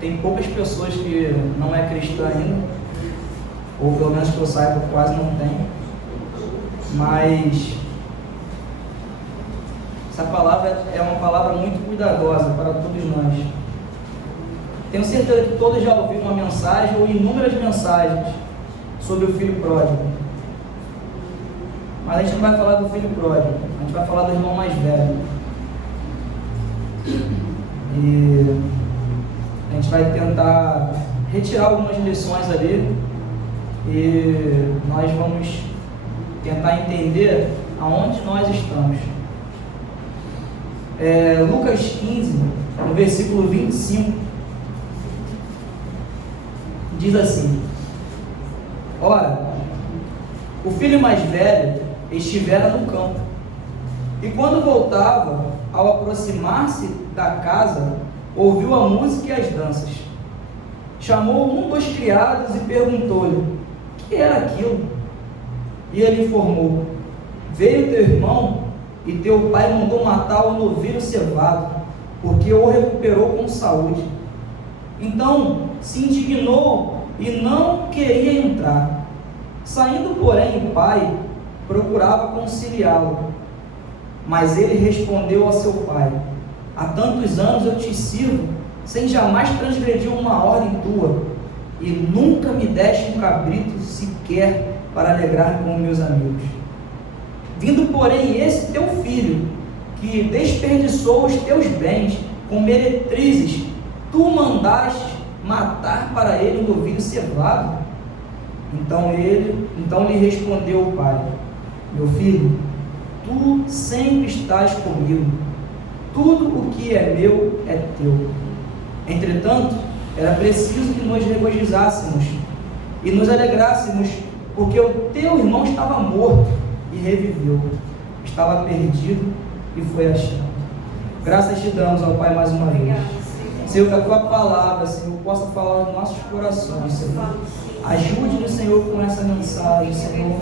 tem poucas pessoas que não é cristã ainda, ou pelo menos que eu saiba, quase não tem. Mas essa palavra é uma palavra muito cuidadosa para todos nós. Tenho certeza que todos já ouviram uma mensagem ou inúmeras mensagens sobre o filho pródigo. Mas a gente não vai falar do filho pródigo, a gente vai falar do irmão mais velho. E a gente vai tentar retirar algumas lições ali e nós vamos tentar entender aonde nós estamos. Lucas 15, no versículo 25, diz assim: ora, o filho mais velho estivera no campo, e quando voltava, ao aproximar-se da casa, ouviu a música e as danças. Chamou um dos criados e perguntou-lhe: o que era aquilo? E ele informou: veio teu irmão e teu pai mandou matar o novilho cevado, porque o recuperou com saúde. Então se indignou e não queria entrar. Saindo, porém, o pai procurava conciliá-lo. Mas ele respondeu ao seu pai: há tantos anos eu te sirvo, sem jamais transgredir uma ordem tua, e nunca me deste um cabrito sequer para alegrar com meus amigos. Vindo, porém, esse teu filho, que desperdiçou os teus bens com meretrizes, tu mandaste matar para ele um novilho cevado? Então lhe respondeu o pai: meu filho, tu sempre estás comigo, tudo o que é meu é teu. Entretanto, era preciso que nos regozijássemos e nos alegrássemos, porque o teu irmão estava morto e reviveu, estava perdido e foi achado. Graças te damos, ó Pai, mais uma vez. Senhor, que a tua palavra, Senhor, possa falar aos nossos corações, Senhor. Ajude-nos, Senhor, com essa mensagem, Senhor.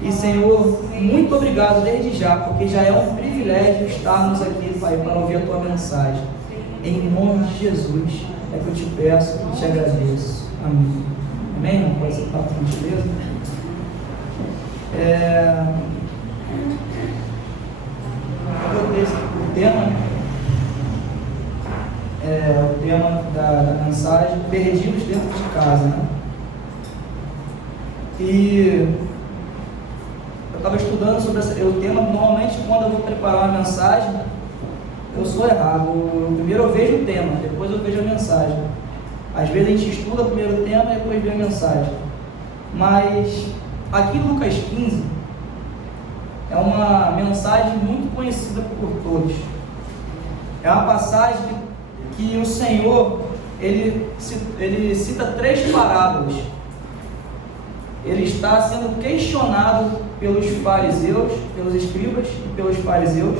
E, Senhor, muito obrigado desde já, porque já é um privilégio estarmos aqui, Pai, para ouvir a tua mensagem. Em nome de Jesus, é que eu te peço e te agradeço. Amém. Amém, irmão? Pode ser papo, por gentileza? O tema da mensagem: perdidos dentro de casa, né? E eu estava estudando sobre o tema. Normalmente, quando eu vou preparar uma mensagem, eu sou errado. Primeiro eu vejo o tema, depois eu vejo a mensagem. Às vezes a gente estuda primeiro o tema e depois vê a mensagem. Mas aqui em Lucas 15 é uma mensagem muito conhecida por todos. É uma passagem que o Senhor ele cita 3 parábolas. Ele está sendo questionado pelos fariseus, pelos escribas e pelos fariseus,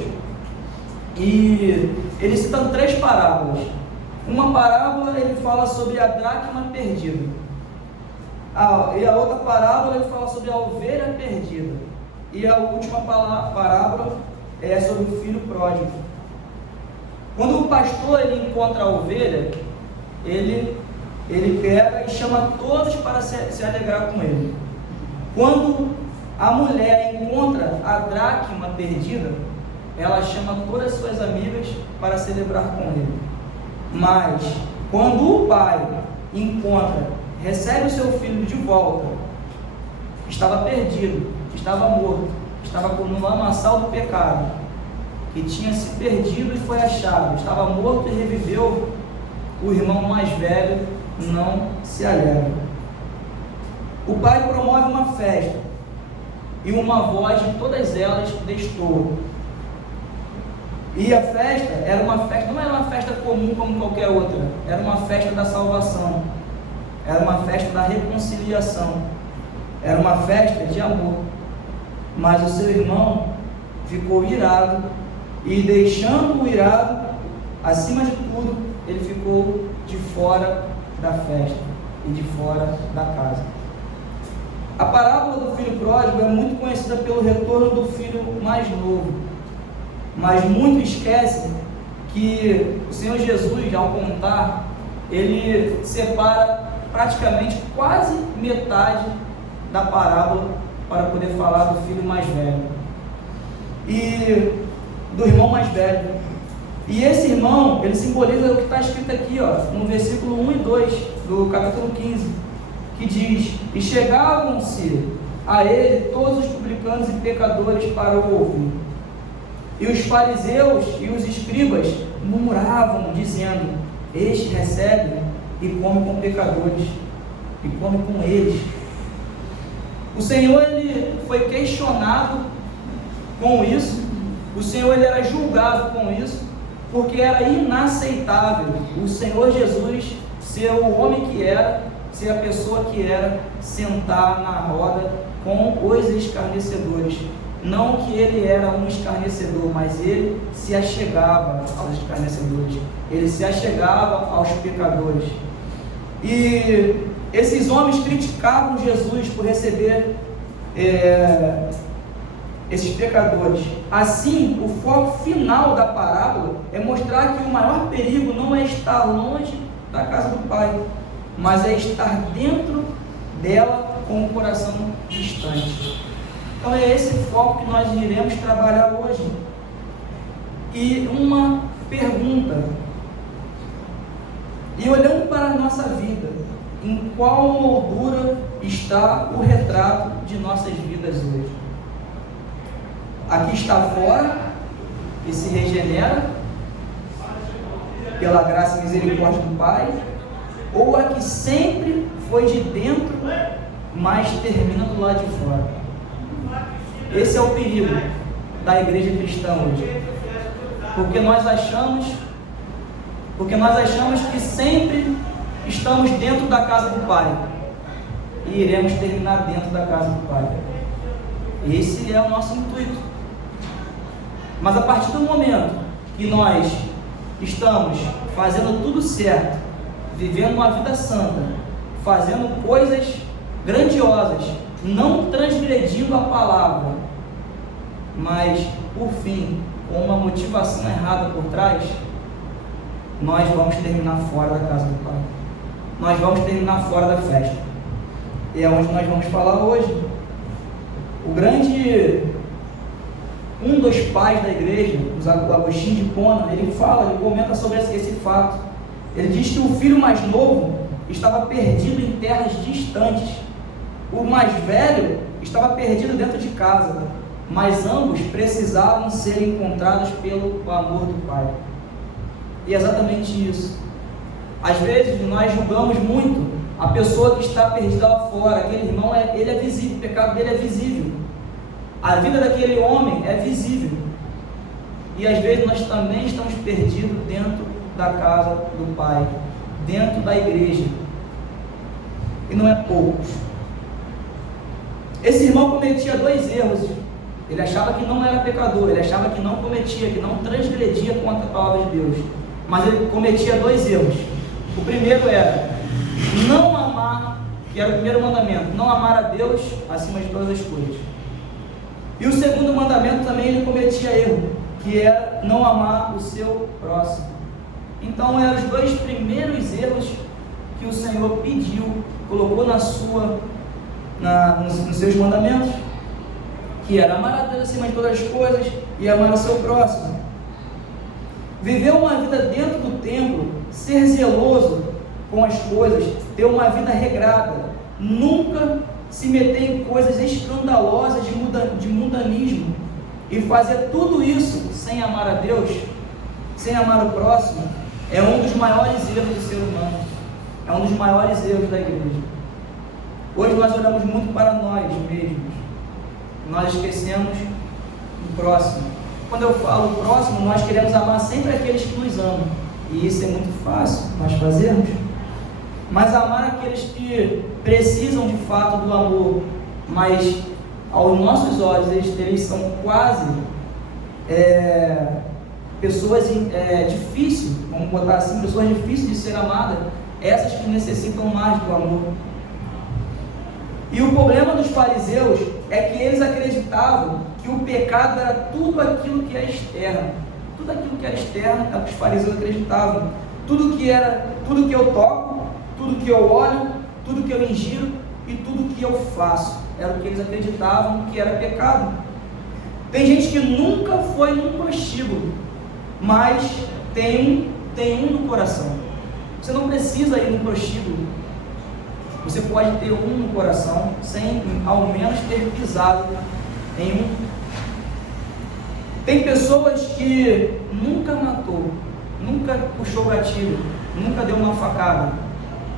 e ele cita 3 parábolas. Uma parábola ele fala sobre a dracma perdida, e a outra parábola ele fala sobre a ovelha perdida, e a última parábola é sobre o filho pródigo. Quando o pastor ele encontra a ovelha, ele pega e chama todos para se alegrar com ele. Quando a mulher encontra a dracma perdida, ela chama todas as suas amigas para celebrar com ele. Mas quando o pai recebe o seu filho de volta, estava perdido, estava morto, estava no lamaçal do pecado, que tinha se perdido e foi achado, estava morto e reviveu, o irmão mais velho não se alegra. O pai promove uma festa, e uma voz de todas elas destoa. E a festa era uma festa, não era uma festa comum como qualquer outra, era uma festa da salvação, era uma festa da reconciliação, era uma festa de amor. Mas o seu irmão ficou irado, e deixando o irado, acima de tudo, ele ficou de fora da festa e de fora da casa. A parábola do filho pródigo é muito conhecida pelo retorno do filho mais novo, mas muitos esquecem que o Senhor Jesus, ao contar ele separa praticamente quase metade da parábola para poder falar do filho mais velho e do irmão mais velho. E esse irmão, ele simboliza o que está escrito aqui, no versículo 1 e 2 do capítulo 15, que diz: e chegavam-se a ele todos os publicanos e pecadores para o ouvir. E os fariseus e os escribas murmuravam, dizendo: este recebe e come com pecadores, e come com eles. O Senhor, ele foi questionado com isso. O Senhor, ele era julgado com isso, porque era inaceitável o Senhor Jesus ser o homem que era, ser a pessoa que era, sentar na roda com os escarnecedores. Não que ele era um escarnecedor, mas ele se achegava aos escarnecedores, ele se achegava aos pecadores. E esses homens criticavam Jesus por receber esses pecadores. Assim, o foco final da parábola é mostrar que o maior perigo não é estar longe da casa do Pai, mas é estar dentro dela com o coração distante. Então é esse foco que nós iremos trabalhar hoje. E uma pergunta: e olhando para a nossa vida, em qual moldura está o retrato de nossas vidas hoje? Aqui está fora, que se regenera pela graça e misericórdia do Pai, ou a que sempre foi de dentro, mas termina do lado de fora? Esse é o perigo da igreja cristã hoje, porque nós achamos que sempre estamos dentro da casa do Pai e iremos terminar dentro da casa do Pai. Esse é o nosso intuito. Mas a partir do momento que nós estamos fazendo tudo certo, vivendo uma vida santa, fazendo coisas grandiosas, não transgredindo a palavra, mas por fim, com uma motivação errada por trás, nós vamos terminar fora da casa do Pai. Nós vamos terminar fora da festa. E é onde nós vamos falar hoje. Um dos pais da igreja, o Agostinho de Hipona, ele comenta sobre esse fato. Ele diz que o filho mais novo estava perdido em terras distantes. O mais velho estava perdido dentro de casa, mas ambos precisavam ser encontrados pelo amor do Pai. E é exatamente isso. Às vezes nós julgamos muito a pessoa que está perdida lá fora. Aquele irmão, ele é visível, o pecado dele é visível, a vida daquele homem é visível, e às vezes nós também estamos perdidos dentro da casa do Pai, dentro da igreja, e não é poucos. Esse irmão cometia 2 erros. Ele achava que não era pecador, ele achava que não cometia, que não transgredia contra a palavra de Deus, mas ele cometia 2 erros. O primeiro era não amar, que era o primeiro mandamento, não amar a Deus acima de todas as coisas. E o segundo mandamento também ele cometia erro, que era não amar o seu próximo. Então eram os 2 primeiros erros que o Senhor pediu, colocou nos seus mandamentos, que era amar a Deus acima de todas as coisas e amar o seu próximo. Viver uma vida dentro do templo, ser zeloso com as coisas, ter uma vida regrada, nunca se meter em coisas escandalosas de mundanismo e fazer tudo isso sem amar a Deus, sem amar o próximo, é um dos maiores erros do ser humano, é um dos maiores erros da igreja. Hoje nós olhamos muito para nós mesmos, nós esquecemos o próximo. Quando eu falo próximo, nós queremos amar sempre aqueles que nos amam, e isso é muito fácil nós fazermos, mas amar aqueles que precisam de fato do amor, mas aos nossos olhos eles são quase pessoas difíceis, vamos botar assim, pessoas difíceis de ser amadas, essas que necessitam mais do amor. E o problema dos fariseus é que eles acreditavam que o pecado era tudo aquilo que é externo. Tudo aquilo que era externo é o que os fariseus acreditavam. tudo que eu toco, tudo que eu olho, tudo que eu ingiro e tudo que eu faço. Era o que eles acreditavam que era pecado. Tem gente que nunca foi num prostíbulo, mas tem um no coração. Você não precisa ir num prostíbulo. Você pode ter um no coração sem ao menos ter pisado em um. Tem pessoas que nunca matou, nunca puxou gatilho, nunca deu uma facada,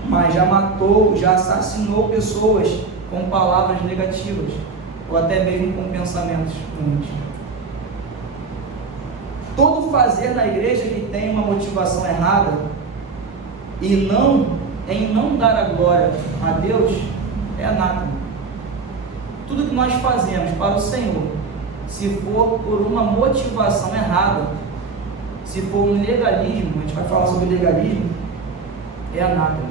mas já matou, já assassinou pessoas com palavras negativas, ou até mesmo com pensamentos ruins. Todo fazer na igreja que tem uma motivação errada e em não dar a glória a Deus é anátema. Tudo que nós fazemos para o Senhor, se for por uma motivação errada, se for um legalismo, a gente vai falar sobre legalismo, é anátema.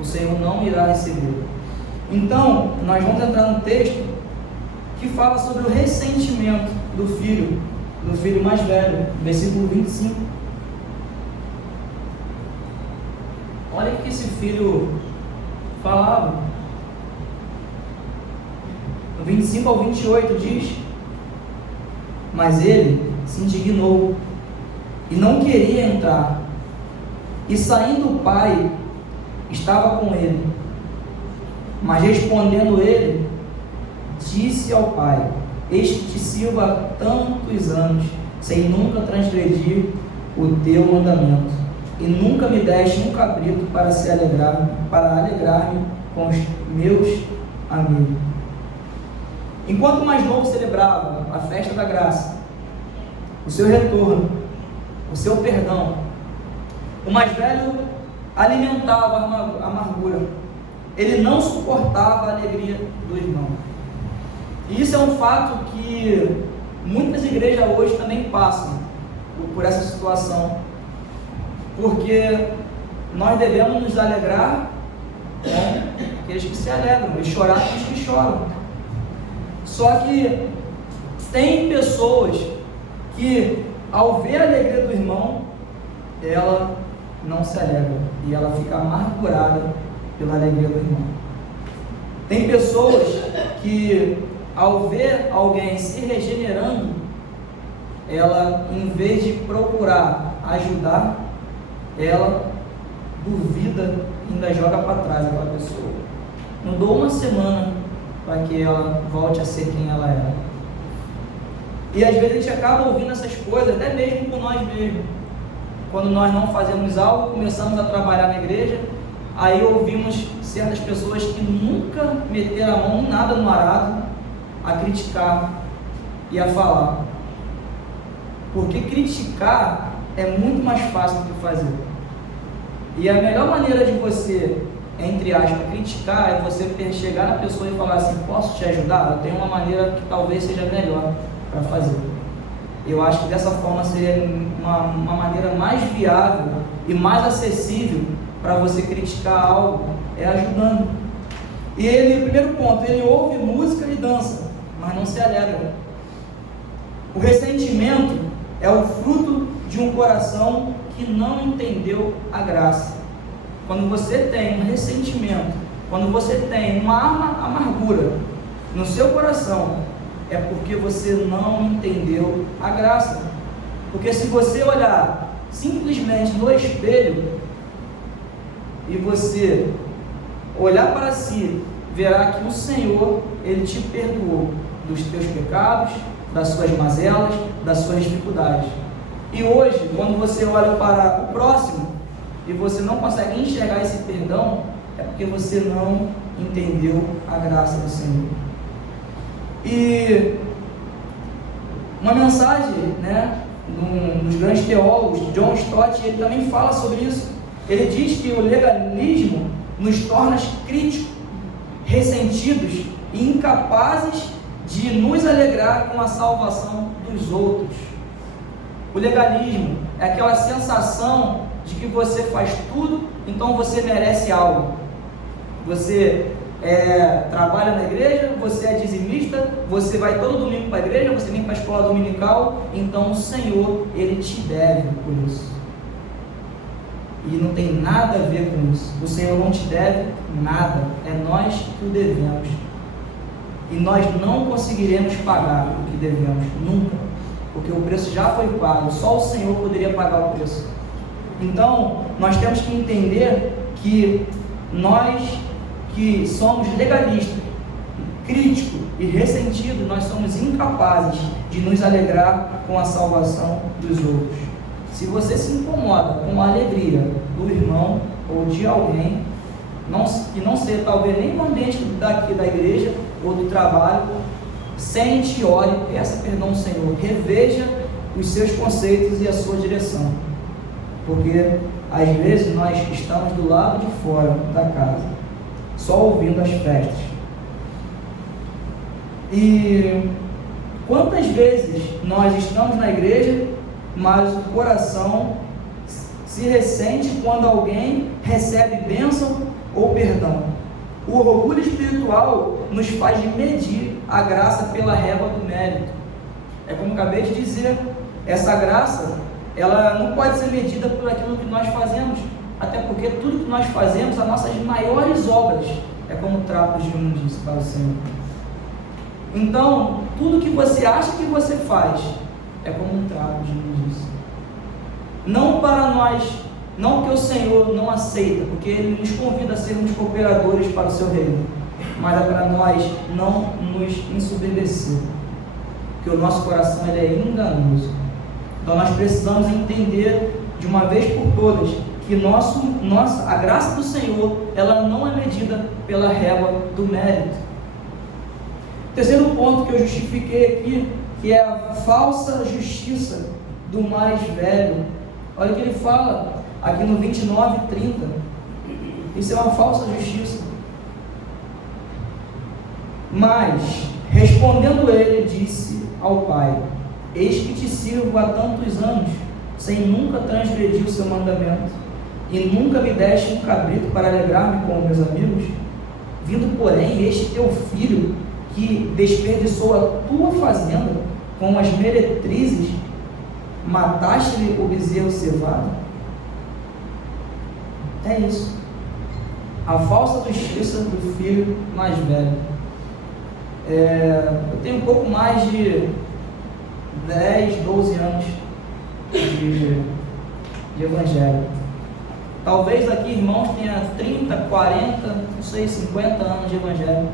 O Senhor não irá receber. Então, nós vamos entrar no texto que fala sobre o ressentimento do filho mais velho, versículo 25. Olha o que esse filho falava. No 25 ao 28 diz: mas ele se indignou e não queria entrar. E saindo o pai, estava com ele. Mas respondendo ele, disse ao pai: eis que te sirvo há tantos anos, sem nunca transgredir o teu mandamento, e nunca me deste um cabrito para alegrar-me com os meus amigos. Enquanto o mais novo celebrava a festa da graça, o seu retorno, o seu perdão, o mais velho alimentava a amargura. Ele não suportava a alegria do irmão. E isso é um fato que muitas igrejas hoje também passam por essa situação, porque nós devemos nos alegrar com aqueles que se alegram e chorar com aqueles que choram. Só que tem pessoas que, ao ver a alegria do irmão, ela não se alegra e ela fica amargurada pela alegria do irmão. Tem pessoas que, ao ver alguém se regenerando, ela, em vez de procurar ajudar, ela duvida e ainda joga para trás aquela pessoa. Não dou uma semana para que ela volte a ser quem ela era. E às vezes a gente acaba ouvindo essas coisas, até mesmo com nós mesmos. Quando nós não fazemos algo, começamos a trabalhar na igreja, aí ouvimos certas pessoas que nunca meteram a mão em nada no arado, a criticar e a falar. Porque criticar é muito mais fácil do que fazer. E a melhor maneira de você, entre aspas, criticar é você chegar na pessoa e falar assim: posso te ajudar? Eu tenho uma maneira que talvez seja melhor para fazer. Eu acho que dessa forma seria uma maneira mais viável e mais acessível para você criticar algo, é ajudando. E ele, primeiro ponto, ele ouve música e dança, mas não se alegra. O ressentimento é o fruto de um coração que não entendeu a graça. Quando você tem um ressentimento, quando você tem uma amargura no seu coração, é porque você não entendeu a graça. Porque se você olhar simplesmente no espelho e você olhar para si, verá que o Senhor, Ele te perdoou dos teus pecados, das suas mazelas, das suas dificuldades. E hoje, quando você olha para o próximo e você não consegue enxergar esse perdão, é porque você não entendeu a graça do Senhor. E uma mensagem, dos grandes teólogos, John Stott, ele também fala sobre isso. Ele diz que o legalismo nos torna críticos, ressentidos e incapazes de nos alegrar com a salvação dos outros. O legalismo é aquela sensação de que você faz tudo, então você merece algo. Você trabalha na igreja, você é dizimista, você vai todo domingo para a igreja, você vem para a escola dominical, então o Senhor, Ele te deve por isso. E não tem nada a ver com isso. O Senhor não te deve nada, é nós que o devemos. E nós não conseguiremos pagar o que devemos, nunca, porque o preço já foi pago, só o Senhor poderia pagar o preço. Então, nós temos que entender que nós que somos legalistas, críticos e ressentidos, nós somos incapazes de nos alegrar com a salvação dos outros. Se você se incomoda com a alegria do irmão ou de alguém, que não seja talvez nem no ambiente daqui da igreja ou do trabalho, sente, ore, peça perdão ao Senhor, reveja os seus conceitos e a sua direção, porque às vezes nós estamos do lado de fora da casa, só ouvindo as festas. E quantas vezes nós estamos na igreja, mas o coração se ressente quando alguém recebe bênção ou perdão? O orgulho espiritual nos faz medir a graça pela régua do mérito. É como acabei de dizer, essa graça, ela não pode ser medida por aquilo que nós fazemos, até porque tudo que nós fazemos, as nossas maiores obras, é como trapos de imundícia para o Senhor. Então, tudo que você acha que você faz, é como um trapo de imundícia. Não para nós, não que o Senhor não aceita, porque Ele nos convida a sermos cooperadores para o seu reino, mas é para nós não nos ensoberbecer, porque o nosso coração ele é enganoso. Então nós precisamos entender de uma vez por todas que a graça do Senhor, ela não é medida pela régua do mérito. Terceiro ponto que eu justifiquei aqui, que é a falsa justiça do mais velho. Olha o que ele fala aqui no 29 e 30. Isso é uma falsa justiça. Mas, respondendo ele, disse ao pai: eis que te sirvo há tantos anos, sem nunca transgredir o seu mandamento, e nunca me deste um cabrito para alegrar-me com meus amigos. Vindo, porém, este teu filho, que desperdiçou a tua fazenda com as meretrizes, mataste-lhe o bezerro cevado. É isso. A falsa justiça do filho mais velho. Eu tenho um pouco mais de 10, 12 anos de evangelho. Talvez aqui, irmãos, tenha 30, 40, não sei, 50 anos de evangelho.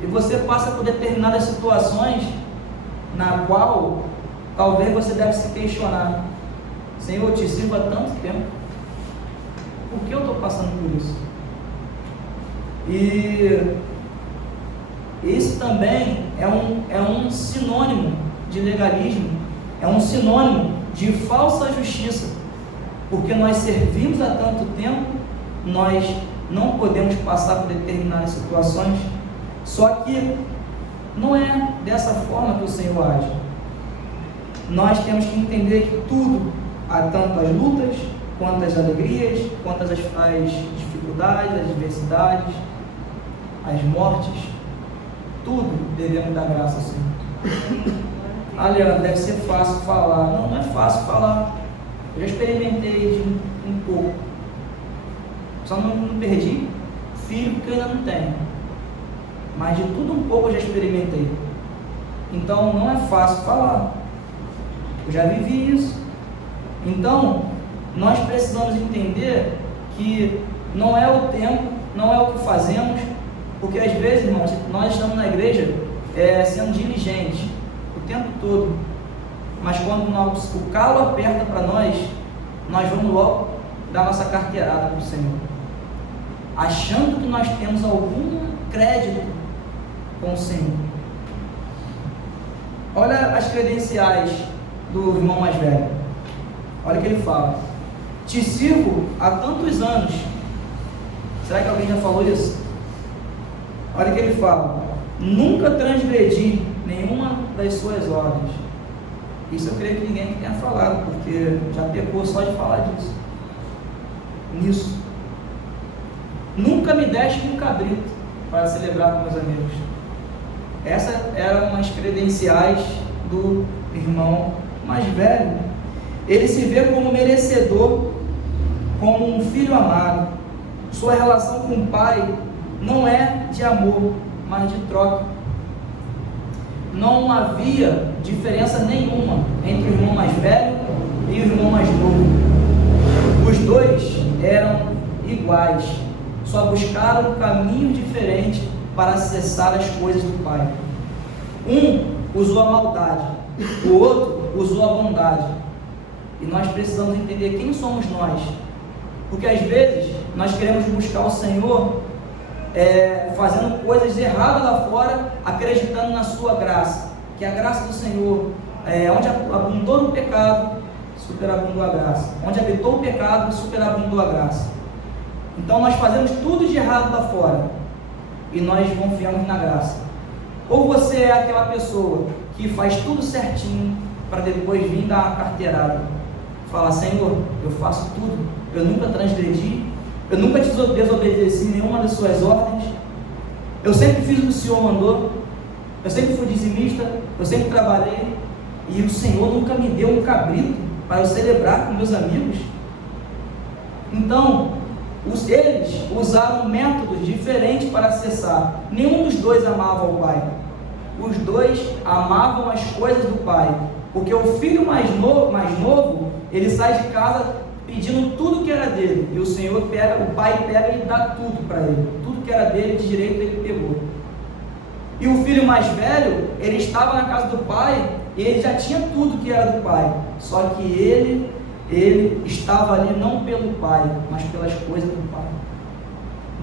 E você passa por determinadas situações na qual talvez você deve se questionar: Senhor, eu te sirvo há tanto tempo, por que eu estou passando por isso? E isso também é um sinônimo de legalismo, é um sinônimo de falsa justiça, porque nós servimos há tanto tempo, nós não podemos passar por determinadas situações. Só que não é dessa forma que o Senhor age. Nós temos que entender que tudo, há tanto as lutas, quanto as alegrias, quanto as dificuldades, as adversidades, as mortes, tudo devemos dar graça ao Senhor. Leandro, deve ser fácil falar. Não é fácil falar. Eu já experimentei de um pouco. Só não perdi filho porque eu ainda não tenho. Mas de tudo um pouco eu já experimentei. Então não é fácil falar. Eu já vivi isso. Então nós precisamos entender que não é o tempo, não é o que fazemos, porque às vezes, irmãos, nós estamos na igreja sendo diligentes o tempo todo, mas quando o calo aperta para nós vamos logo dar nossa carteirada para o Senhor, achando que nós temos algum crédito com o Senhor. Olha as credenciais do irmão mais velho. Olha o que ele fala: te sirvo há tantos anos. Será que alguém já falou isso? Olha o que ele fala: nunca transgredi nenhuma das suas ordens. Isso eu creio que ninguém tenha falado, porque já pecou só de falar disso. Nisso. Nunca me deste um cabrito para celebrar com meus amigos. Essas eram as credenciais do irmão mais velho. Ele se vê como merecedor como um filho amado. Sua relação com o pai não é de amor, mas de troca. Não havia diferença nenhuma entre o irmão mais velho e o irmão mais novo. Os dois eram iguais, só buscaram um caminho diferente para acessar as coisas do Pai. Um usou a maldade, o outro usou a bondade. E nós precisamos entender quem somos nós, porque às vezes nós queremos buscar o Senhor fazendo coisas erradas lá fora, acreditando na sua graça, que a graça do Senhor, onde abundou no pecado, superabundou a graça, onde habitou o pecado, superabundou a graça. Então nós fazemos tudo de errado lá fora e nós confiamos na graça. Ou você é aquela pessoa que faz tudo certinho para depois vir dar uma carteirada, falar: Senhor, eu faço tudo, eu nunca transgredi, eu nunca desobedeci nenhuma das suas ordens, eu sempre fiz o que o Senhor mandou, eu sempre fui dizimista, eu sempre trabalhei, e o Senhor nunca me deu um cabrito para eu celebrar com meus amigos. Então, eles usaram métodos diferentes para acessar. Nenhum dos dois amava o pai. Os dois amavam as coisas do pai, porque o filho mais novo, ele sai de casa pedindo tudo que era dele, e o pai pega e dá tudo para ele. Tudo que era dele de direito ele pegou. E o filho mais velho, ele estava na casa do pai e ele já tinha tudo que era do pai, só que ele estava ali não pelo pai, mas pelas coisas do pai.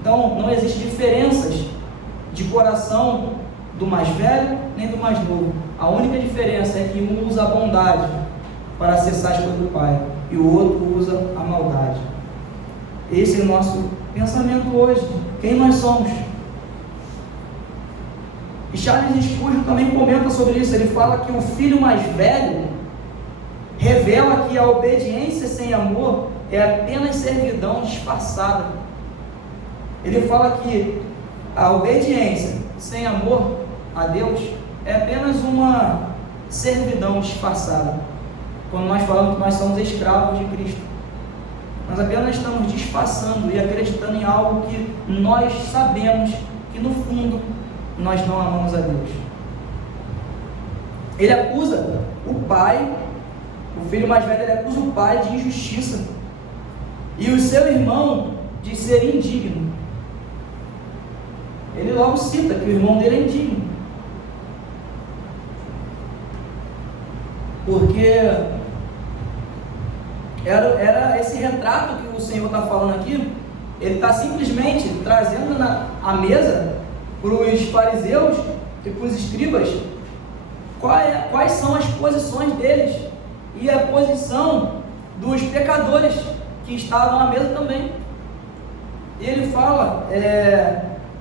Então não existe diferenças de coração do mais velho nem do mais novo. A única diferença é que um usa a bondade para acessar as coisas do pai e o outro usa a maldade. Esse é o nosso pensamento hoje. Quem nós somos? E Charles Spurgeon também comenta sobre isso. Ele fala que o filho mais velho revela que a obediência sem amor é apenas servidão disfarçada. Ele fala que a obediência sem amor a Deus é apenas uma servidão disfarçada. Quando nós falamos que nós somos escravos de Cristo, nós apenas estamos disfarçando e acreditando em algo que nós sabemos que no fundo nós não amamos a Deus. Ele acusa o pai, o filho mais velho, ele acusa o pai de injustiça e o seu irmão de ser indigno. Ele logo cita que o irmão dele é indigno, porque era esse retrato que o Senhor está falando aqui. Ele está simplesmente trazendo à mesa para os fariseus e para os escribas quais são as posições deles e a posição dos pecadores que estavam à mesa também. E ele fala,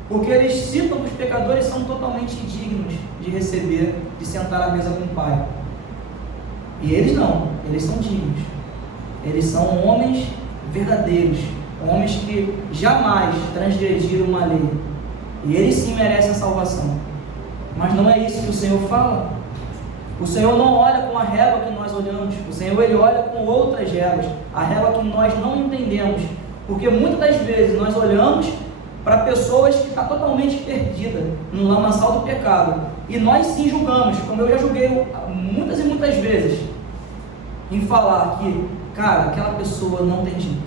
porque eles citam que os pecadores são totalmente indignos de receber, de sentar à mesa com o Pai. E eles não, eles são dignos. Eles são homens verdadeiros, homens que jamais transgrediram uma lei. E eles sim merecem a salvação. Mas não é isso que o Senhor fala. O Senhor não olha com a régua que nós olhamos. O Senhor, Ele olha com outras réguas, a régua que nós não entendemos. Porque muitas das vezes nós olhamos para pessoas que estão totalmente perdidas no lamaçal do pecado, e nós sim julgamos, como eu já julguei muitas e muitas vezes, em falar que, cara, aquela pessoa não tem jeito.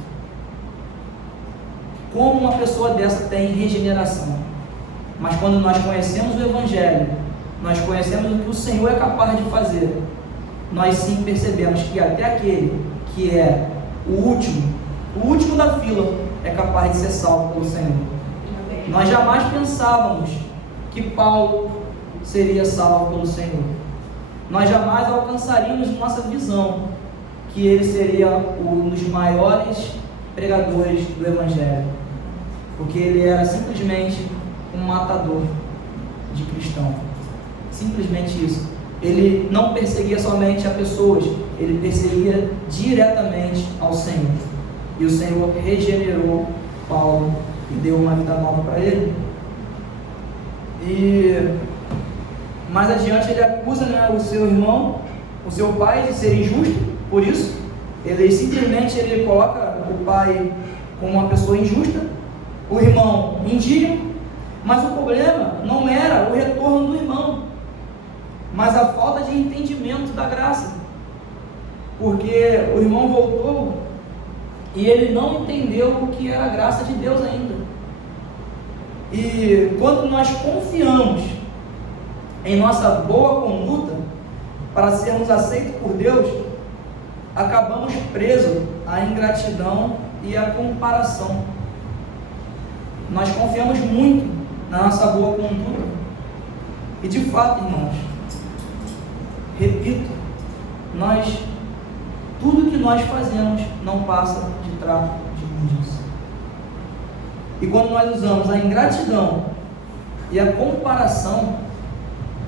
Como uma pessoa dessa tem regeneração? Mas quando nós conhecemos o Evangelho, nós conhecemos o que o Senhor é capaz de fazer, nós sim percebemos que até aquele que é o último da fila é capaz de ser salvo pelo Senhor. Nós jamais pensávamos que Paulo seria salvo pelo Senhor. Nós jamais alcançaríamos nossa visão que ele seria um dos maiores pregadores do Evangelho, porque ele era simplesmente um matador de cristão. Simplesmente isso. Ele não perseguia somente a pessoas, ele perseguia diretamente ao Senhor. E o Senhor regenerou Paulo e deu uma vida nova para ele. E mais adiante ele acusa, o seu irmão, o seu pai, de ser injusto. Por isso, ele simplesmente coloca o pai como uma pessoa injusta, o irmão indigno, mas o problema não era o retorno do irmão, mas a falta de entendimento da graça, porque o irmão voltou e ele não entendeu o que era a graça de Deus ainda. E quando nós confiamos em nossa boa conduta para sermos aceitos por Deus, acabamos presos à ingratidão e à comparação. Nós confiamos muito na nossa boa conduta e, de fato, irmãos, repito, tudo que nós fazemos não passa de trato de imundícia. E quando nós usamos a ingratidão e a comparação,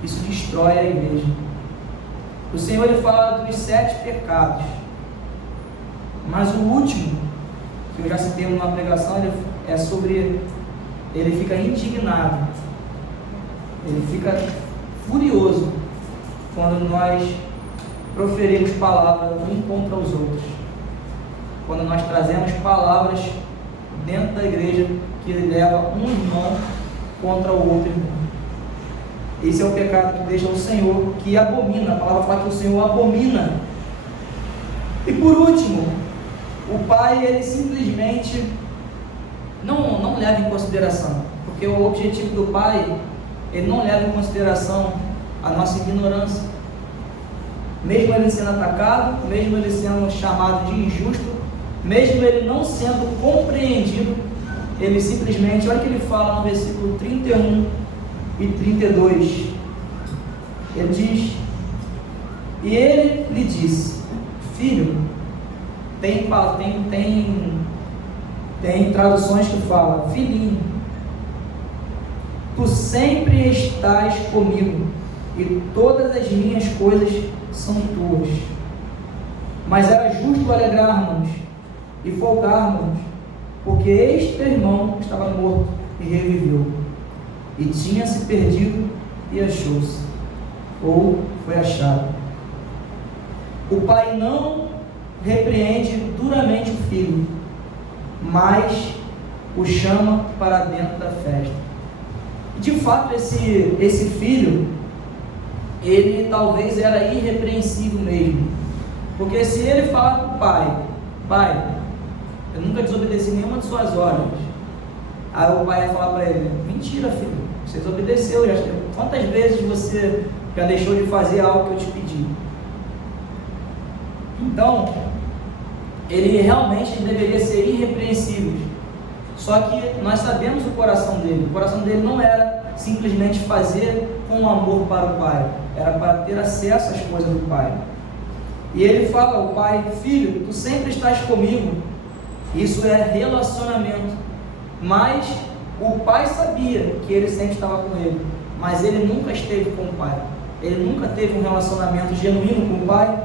isso destrói a igreja. O Senhor, ele fala dos 7 pecados, mas o último, que eu já citei numa pregação, é sobre, ele fica indignado, ele fica furioso quando nós proferimos palavras um contra os outros, quando nós trazemos palavras dentro da igreja que leva um irmão contra o outro irmão. Esse é o pecado que deixa o Senhor, que abomina. A palavra fala que o Senhor abomina. E por último, o pai, ele simplesmente não leva em consideração, porque o objetivo do pai, ele não leva em consideração a nossa ignorância. Mesmo ele sendo atacado, mesmo ele sendo chamado de injusto, mesmo ele não sendo compreendido, ele simplesmente, olha o que ele fala no versículo 31 e 32, ele diz: e ele lhe disse, filho, tem traduções que falam, filhinho, tu sempre estás comigo, e todas as minhas coisas são tuas. Mas era justo alegrarmos e folgarmos, porque este teu irmão estava morto e reviveu, e tinha se perdido e achou-se, ou foi achado. O pai não repreende duramente o filho, mas o chama para dentro da festa. De fato, esse filho, ele talvez era irrepreensível mesmo, porque se ele falar para o pai, eu nunca desobedeci nenhuma de suas ordens, aí o pai ia falar para ele, mentira filho, você desobedeceu, quantas vezes você já deixou de fazer algo que eu te pedi? Então, ele realmente deveria ser irrepreensível, só que nós sabemos o coração dele não era simplesmente fazer com amor para o pai, era para ter acesso às coisas do pai. E ele fala ao pai, filho, tu sempre estás comigo. Isso é relacionamento, mas o pai sabia que ele sempre estava com ele, mas ele nunca esteve com o pai, ele nunca teve um relacionamento genuíno com o pai.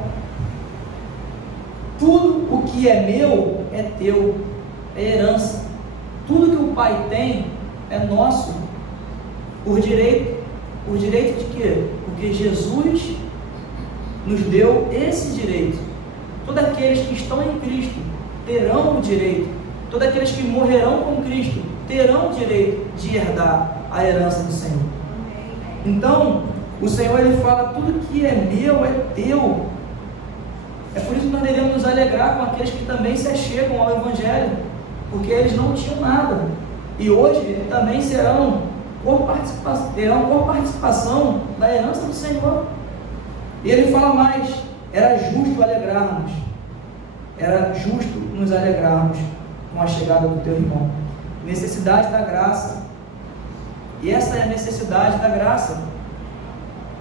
Tudo o que é meu é teu, é herança. Tudo que o pai tem é nosso, por direito. Por direito de quê? Porque Jesus nos deu esse direito. Todos aqueles que estão em Cristo terão o direito, todos aqueles que morrerão com Cristo terão o direito de herdar a herança do Senhor. Então, o Senhor, ele fala, tudo que é meu é teu. É por isso que nós devemos nos alegrar com aqueles que também se achegam ao Evangelho, porque eles não tinham nada, e hoje também terão por participação da herança do Senhor. E ele fala mais, era justo alegrarmos, era justo nos alegrarmos com a chegada do teu irmão. Necessidade da graça, e essa é a necessidade da graça,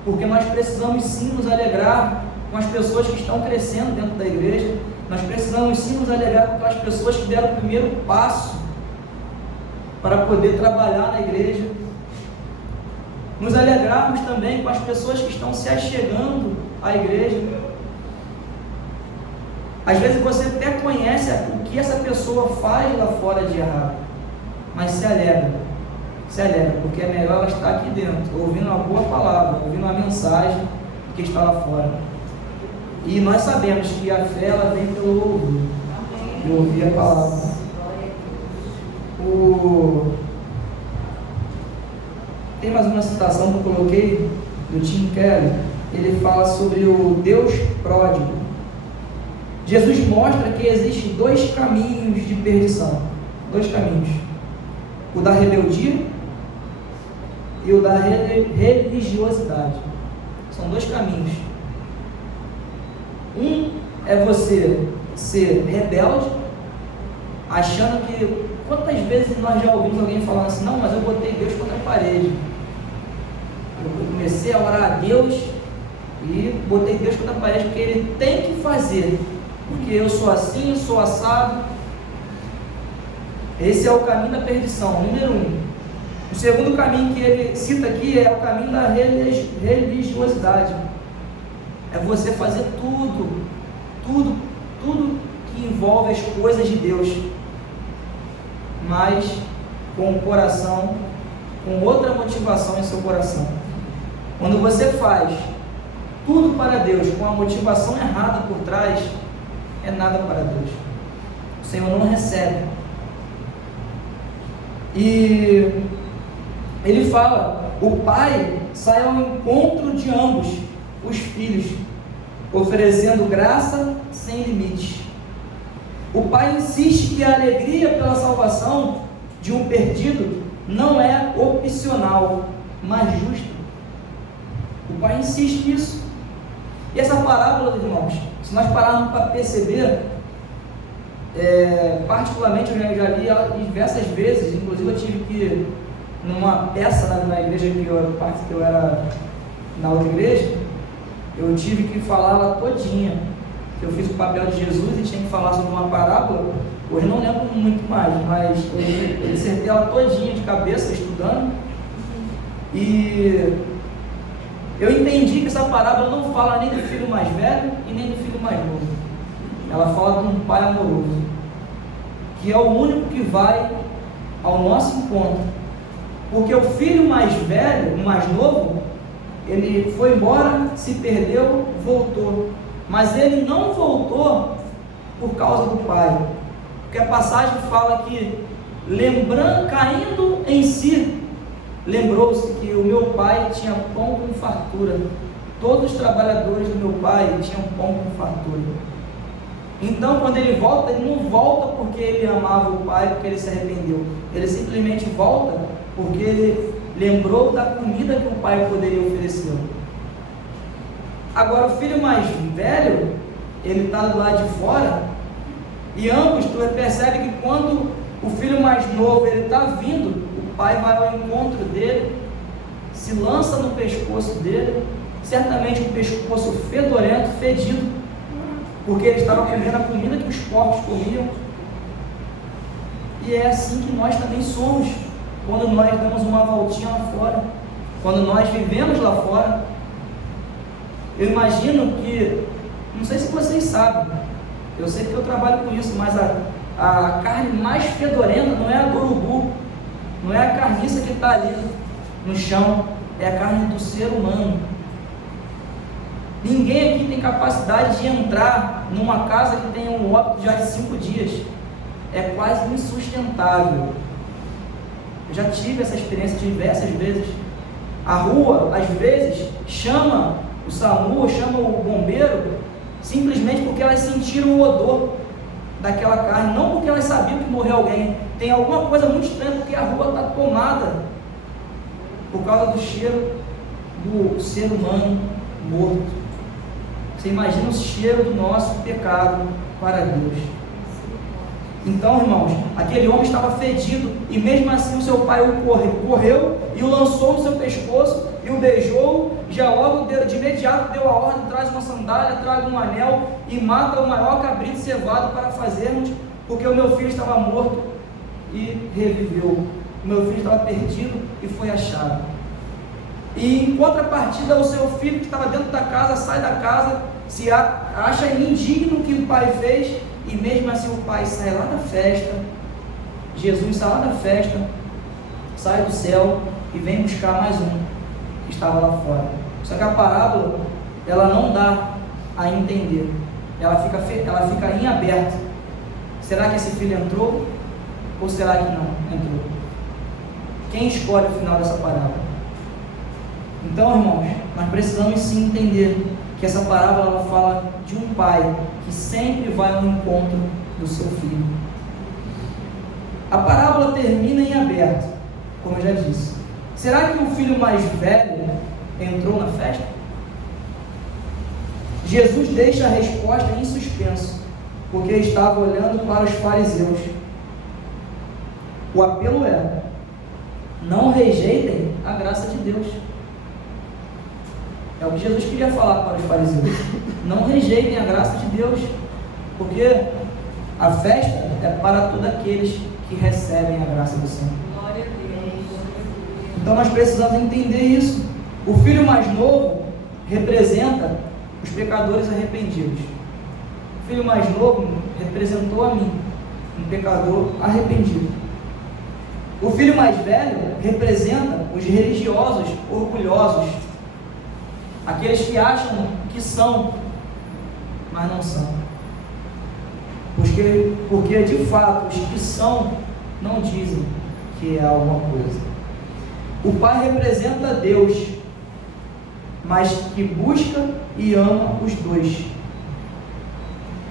porque nós precisamos sim nos alegrar com as pessoas que estão crescendo dentro da igreja, nós precisamos sim nos alegrar com aquelas pessoas que deram o primeiro passo para poder trabalhar na igreja, nos alegrarmos também com as pessoas que estão se achegando à igreja. Às vezes você até conhece o que essa pessoa faz lá fora de errado, mas se alegra, porque é melhor ela estar aqui dentro, ouvindo uma boa palavra, ouvindo uma mensagem, do que estar lá fora. E nós sabemos que a fé, ela vem pelo ouvir. de ouvir a palavra. Tem mais uma citação que eu coloquei do Tim Keller. Ele fala sobre o Deus pródigo. Jesus mostra que existem dois caminhos de perdição. Dois caminhos. O da rebeldia e o da religiosidade. São dois caminhos. Um é você ser rebelde, achando que... Quantas vezes nós já ouvimos alguém falando assim: não, mas eu botei Deus contra a parede. Eu comecei a orar a Deus e botei Deus contra a parede porque Ele tem que fazer, porque eu sou assim, sou assado. Esse é o caminho da perdição, número 1. O segundo caminho que ele cita aqui é o caminho da religiosidade. É você fazer tudo que envolve as coisas de Deus, mas com o coração, com outra motivação em seu coração. Quando você faz tudo para Deus com a motivação errada por trás, é nada para Deus. O Senhor não recebe. E ele fala: o pai sai ao encontro de ambos os filhos, oferecendo graça sem limites. O pai insiste que a alegria pela salvação de um perdido não é opcional, mas justa. O pai insiste nisso. E essa parábola, irmãos, se nós pararmos para perceber, particularmente eu já li ela diversas vezes. Inclusive eu tive que, numa peça na igreja que eu era, na outra igreja, eu tive que falar ela todinha. Eu fiz o papel de Jesus e tinha que falar sobre uma parábola. Hoje não lembro muito mais, mas eu acertei ela todinha de cabeça, estudando. E eu entendi que essa parábola não fala nem do filho mais velho e nem do filho mais novo. Ela fala de um pai amoroso, que é o único que vai ao nosso encontro. Porque o filho mais velho, o mais novo, ele foi embora, se perdeu, voltou. Mas ele não voltou por causa do pai. Porque a passagem fala que, lembrando, caindo em si, lembrou-se que o meu pai tinha pão com fartura. Todos os trabalhadores do meu pai tinham pão com fartura. Então, quando ele volta, ele não volta porque ele amava o pai, porque ele se arrependeu. Ele simplesmente volta porque ele lembrou da comida que o pai poderia oferecer. Agora, o filho mais velho, ele está do lado de fora, e ambos, tu percebe que quando o filho mais novo ele está vindo, o pai vai ao encontro dele, se lança no pescoço dele, certamente um pescoço fedorento, fedido, porque ele estava comendo a comida que os porcos comiam. E é assim que nós também somos, quando nós damos uma voltinha lá fora, quando nós vivemos lá fora. Eu imagino que, não sei se vocês sabem, eu sei que eu trabalho com isso, mas a carne mais fedorenta não é a gorubu, não é a carniça que está ali no chão, é a carne do ser humano. Ninguém aqui tem capacidade de entrar numa casa que tem um óbito já de 5 dias. É quase insustentável. Eu já tive essa experiência diversas vezes. A rua, às vezes, chama o SAMU, chama o bombeiro, simplesmente porque elas sentiram o odor daquela carne, não porque elas sabiam que morreu alguém. Tem alguma coisa muito estranha, porque a rua está tomada por causa do cheiro do ser humano morto. Você imagina o cheiro do nosso pecado para Deus. Então, irmãos, aquele homem estava fedido, e mesmo assim o seu pai o correu e o lançou no seu pescoço e o beijou. Já logo de imediato deu a ordem: traz uma sandália, traga um anel e mata o maior cabrito cevado para fazermos, porque o meu filho estava morto e reviveu. O meu filho estava perdido e foi achado. E em contrapartida, o seu filho que estava dentro da casa sai da casa, se acha indigno o que o pai fez, e mesmo assim o pai sai lá da festa. Jesus sai lá da festa, sai do céu e vem buscar mais um que estava lá fora. Só que a parábola, ela não dá a entender, ela fica em aberto. Será que esse filho entrou? Ou será que não entrou? Quem escolhe o final dessa parábola? Então, irmãos, nós precisamos sim entender que essa parábola ela fala de um pai que sempre vai ao encontro do seu filho. A parábola termina em aberto, como eu já disse. Será que o filho mais velho entrou na festa? Jesus deixa a resposta em suspenso, porque estava olhando para os fariseus. O apelo é: não rejeitem a graça de Deus. É o que Jesus queria falar para os fariseus. Não rejeitem a graça de Deus, porque a festa é para todos aqueles que recebem a graça do Senhor. Glória a Deus. Então nós precisamos entender isso. O filho mais novo representa os pecadores arrependidos. O filho mais novo representou a mim, um pecador arrependido. O filho mais velho representa os religiosos orgulhosos, aqueles que acham que são, mas não são. Porque de fato os que são não dizem que é alguma coisa. O pai representa Deus, mas que busca e ama os dois.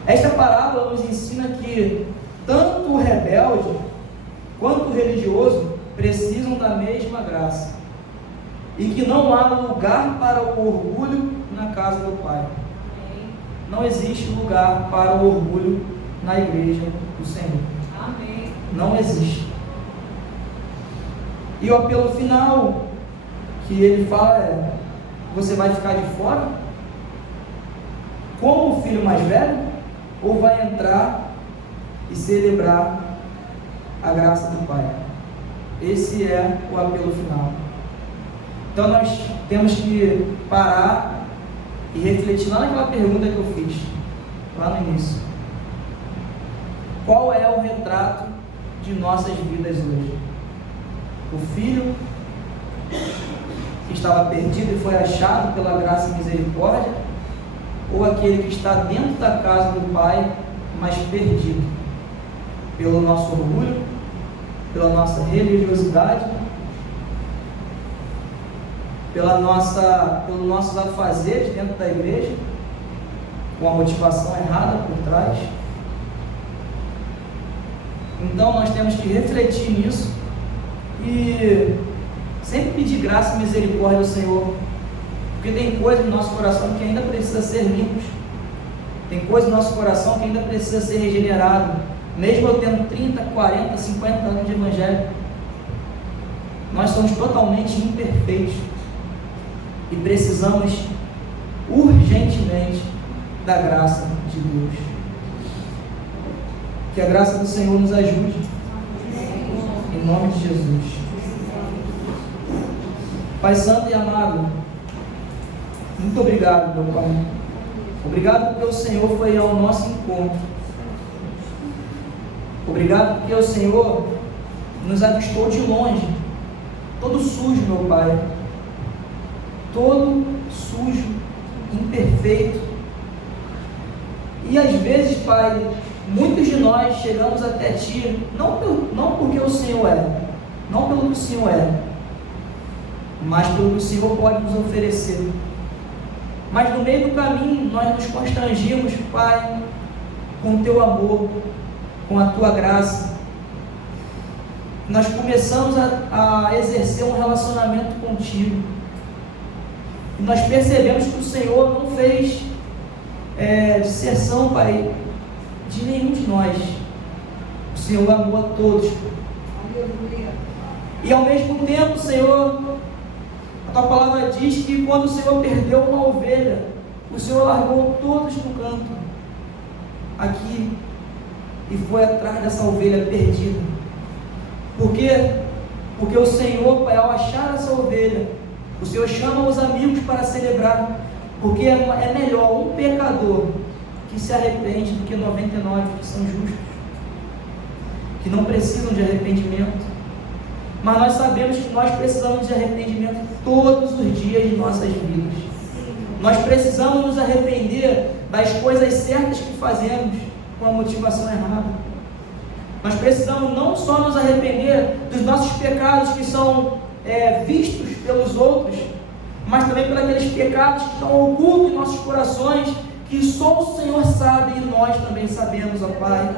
Esta parábola nos ensina que tanto o rebelde quanto o religioso precisam da mesma graça, e que não há lugar para o orgulho na casa do Pai. Não existe lugar para o orgulho na igreja do Senhor. Amém. Não existe. E o apelo final que ele fala é: você vai ficar de fora como o filho mais velho, ou vai entrar e celebrar a graça do Pai? Esse é o apelo final. Então nós temos que parar e refletir lá naquela pergunta que eu fiz lá no início. Qual é o retrato de nossas vidas hoje? O filho que estava perdido e foi achado pela graça e misericórdia, ou aquele que está dentro da casa do Pai, mas perdido pelo nosso orgulho, pela nossa religiosidade, pelos nossos afazeres dentro da igreja, com a motivação errada por trás? Então nós temos que refletir nisso e sempre pedir graça e misericórdia ao Senhor, porque tem coisa no nosso coração que ainda precisa ser limpos, tem coisa no nosso coração que ainda precisa ser regenerado, mesmo eu tendo 30, 40, 50 anos de evangelho. Nós somos totalmente imperfeitos e precisamos urgentemente da graça de Deus. Que a graça do Senhor nos ajude, em nome de Jesus. Pai santo e amado, muito obrigado, meu Pai. Obrigado porque o Senhor foi ao nosso encontro. Obrigado porque o Senhor nos avistou de longe, todo sujo, meu Pai, todo sujo, imperfeito. E às vezes, Pai, muitos de nós chegamos até Ti, não porque o Senhor é, não pelo que o Senhor é, mas pelo que o Senhor pode nos oferecer. Mas no meio do caminho nós nos constrangimos, Pai, com o Teu amor, com a Tua graça. Nós começamos a exercer um relacionamento contigo. E nós percebemos que o Senhor não fez disserção, Pai, de nenhum de nós. O Senhor amou a todos. Aleluia. E ao mesmo tempo, Senhor, a Tua palavra diz que quando o Senhor perdeu uma ovelha, o Senhor largou todos no canto, aqui, e foi atrás dessa ovelha perdida. Por quê? Porque o Senhor, Pai, ao achar essa ovelha, o Senhor chama os amigos para celebrar, porque é melhor um pecador que se arrepende do que 99 que são justos, que não precisam de arrependimento. Mas nós sabemos que nós precisamos de arrependimento todos os dias de nossas vidas. Nós precisamos nos arrepender das coisas certas que fazemos com a motivação errada. Nós precisamos não só nos arrepender dos nossos pecados que são vistos pelos outros, mas também por aqueles pecados que estão ocultos em nossos corações, que só o Senhor sabe e nós também sabemos, ó Pai.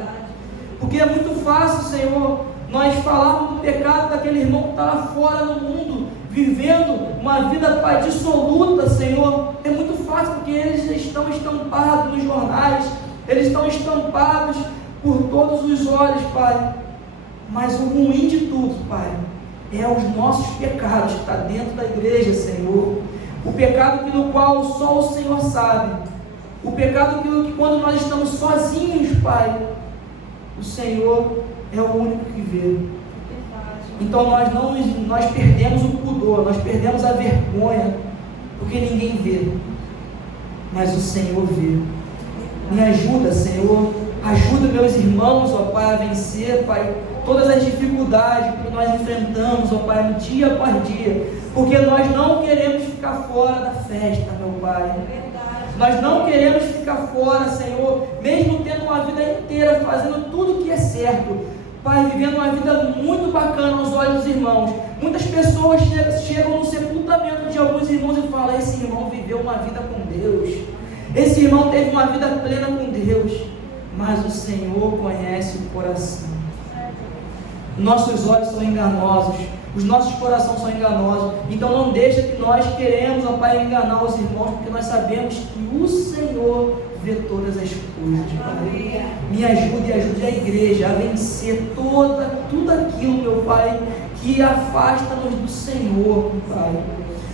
Porque é muito fácil, Senhor, nós falarmos do pecado daquele irmão que está lá fora no mundo, vivendo uma vida, Pai, dissoluta, Senhor. É muito fácil, porque eles estão estampados nos jornais, eles estão estampados por todos os olhos, Pai. Mas o ruim de tudo, Pai, é os nossos pecados que está dentro da igreja, Senhor. O pecado no qual só o Senhor sabe. O pecado que quando nós estamos sozinhos, Pai, o Senhor é o único que vê. Então nós perdemos o pudor, nós perdemos a vergonha, porque ninguém vê, mas o Senhor vê. Me ajuda, Senhor, ajuda meus irmãos, ó Pai, a vencer, Pai, todas as dificuldades que nós enfrentamos, ó Pai, dia após dia, porque nós não queremos ficar fora da festa, meu Pai. Nós não queremos ficar fora, Senhor, mesmo tendo uma vida inteira fazendo tudo que é certo, Pai, vivendo uma vida muito bacana aos olhos dos irmãos. Muitas pessoas chegam no sepultamento de alguns irmãos e falam: esse irmão viveu uma vida com Deus, esse irmão teve uma vida plena com Deus. Mas o Senhor conhece o coração. Nossos olhos são enganosos, os nossos corações são enganosos. Então não deixa que nós queremos, ó Pai, enganar os irmãos, porque nós sabemos que o Senhor vê todas as coisas, Pai. Me ajude e ajude a igreja a vencer tudo aquilo, meu Pai, que afasta-nos do Senhor, Pai.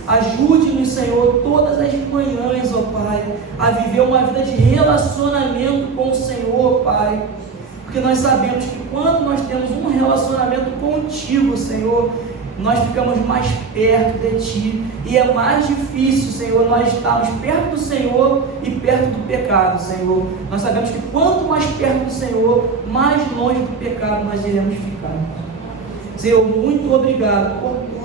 Ajude-nos, Senhor, todas as manhãs, ó Pai, a viver uma vida de relacionamento com o Senhor, Pai. Porque nós sabemos que quando nós temos um relacionamento contigo, Senhor, nós ficamos mais perto de Ti. E é mais difícil, Senhor, nós estarmos perto do Senhor e perto do pecado, Senhor. Nós sabemos que quanto mais perto do Senhor, mais longe do pecado nós iremos ficar. Senhor, muito obrigado por tudo.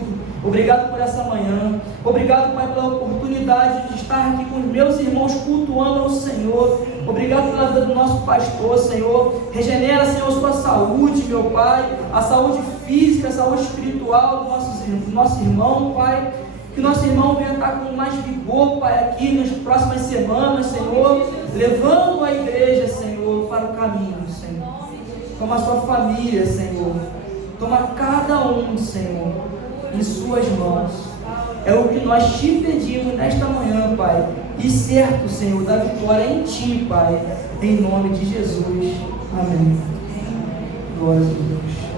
Obrigado por essa manhã. Obrigado, Pai, pela oportunidade de estar aqui com os meus irmãos cultuando ao Senhor. Obrigado pela vida do nosso pastor, Senhor. Regenera, Senhor, sua saúde, meu Pai, a saúde física, a saúde espiritual do nosso irmão, Pai. Que nosso irmão venha estar com mais vigor, Pai, aqui nas próximas semanas, Senhor, levando a igreja, Senhor, para o caminho, Senhor. Toma a sua família, Senhor. Toma cada um, Senhor, em suas mãos. É o que nós te pedimos nesta manhã, Pai. E certo, Senhor, da vitória em Ti, Pai. Em nome de Jesus. Amém. Glória a Deus.